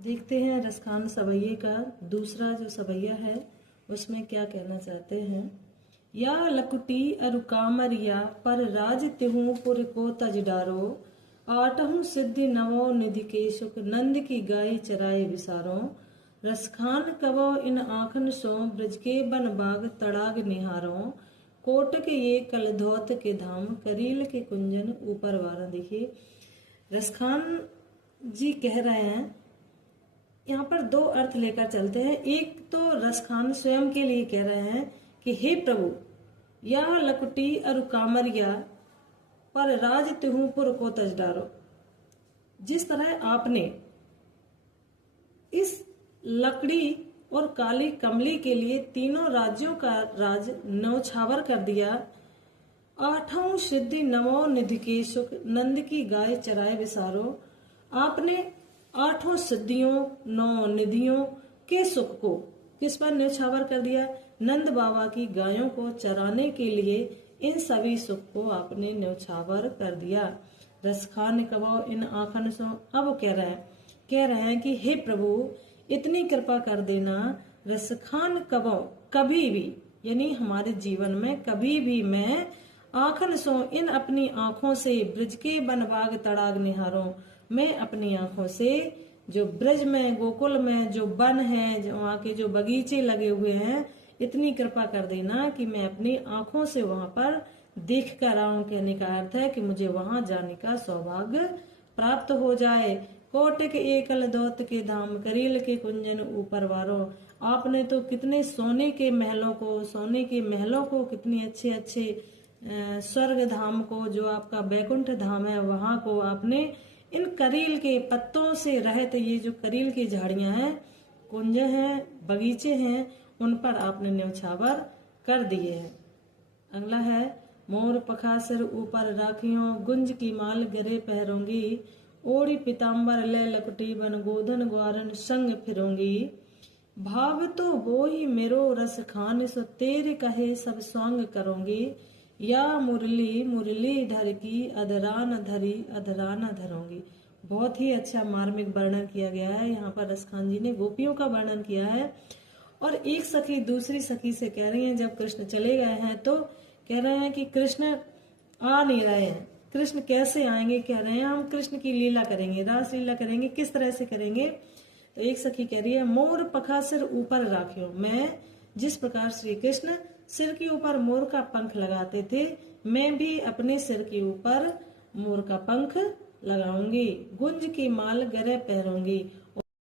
देखते हैं रसखान सवैये का दूसरा जो सवैया है उसमें क्या कहना चाहते हैं। या लकुटी अरु कामरिया पर राज तिहु पुर को तज डारो, आठहु सिद्धि नवो निधि के सुख नंद की गाय चराए विसारो। रसखान कवो इन आखन सो ब्रज के बन बाग तड़ाग निहारो, कोटक ये कल धौत के धाम करील के कुंजन ऊपर वारा। देखिए रसखान जी कह रहे हैं, यहाँ पर दो अर्थ लेकर चलते हैं। एक तो रसखान स्वयं के लिए कह रहे हैं कि हे प्रभु, या लकुटी अरु कामरिया पर राज तिहुपुर को तज डारो। जिस तरह आपने इस लकड़ी और काली कमली के लिए तीनों राज्यों का राज न्यौछावर कर दिया, आठों सिद्धि नवो निधि के सुख नंद की गाय चराए विसारो। आपने आठों सिद्धियों नौ निधियों के सुख को किस पर न्यौछावर कर दिया? नंद बाबा की गायों को चराने के लिए इन सभी सुख को आपने न्यौछावर कर दिया। रसखान कबो इन आखन सो। अब वो कह रहे हैं कि हे प्रभु, इतनी कृपा कर देना, रसखान कबो कभी भी, यानी हमारे जीवन में कभी भी मैं आखन सो इन अपनी आंखों से ब्रज के बनबाग तड़ाग निहारो। मैं अपनी आंखों से जो ब्रज में गोकुल में जो वन है, जो वहाँ के जो बगीचे लगे हुए हैं, इतनी कृपा कर देना कि मैं अपनी आंखों से वहां पर देख कर आऊं। कहने का अर्थ है कि मुझे वहां जाने का सौभाग्य प्राप्त हो जाए। कोटक एकल दौत के धाम करील के कुंजन ऊपर वारो। आपने तो कितने सोने के महलों को कितनी अच्छे अच्छे स्वर्ग धाम को, जो आपका बैकुंठ धाम है, वहां को आपने इन करील के पत्तों से रहित, ये जो करील की झाड़ियां हैं, कुंज हैं, बगीचे हैं, उन पर आपने न्यौछावर कर दिए हैं। अगला है, मोर पखासर ऊपर राखियों गुंज की माल गरे पहरोंगी, ओढ़ी पिताम्बर ले लकटी बन गोधन ग्वारन संग फिरोंगी। भाव तो वो ही मेरो रस खान सो तेरे कहे सब स्वांग करोंगी, या मुरली मुरली धर की अधरान धरी अधरान धरोंगी। बहुत ही अच्छा मार्मिक वर्णन किया गया है। यहाँ पर रसखान जी ने गोपियों का वर्णन किया है। और एक सखी दूसरी सखी से कह रही है, जब कृष्ण चले गए हैं तो कह रहे हैं कि कृष्ण आ नहीं रहे हैं, कृष्ण कैसे आएंगे? कह रहे हैं हम कृष्ण की लीला करेंगे, रास लीला करेंगे। किस तरह से करेंगे? तो एक सखी कह रही है, मोर पखा सिर ऊपर राखियो। मैं जिस प्रकार श्री कृष्ण सिर के ऊपर मोर का पंख लगाते थे, मैं भी अपने सिर के ऊपर मोर का पंख लगाऊंगी। गुंज की माल गरे पहरूंगी,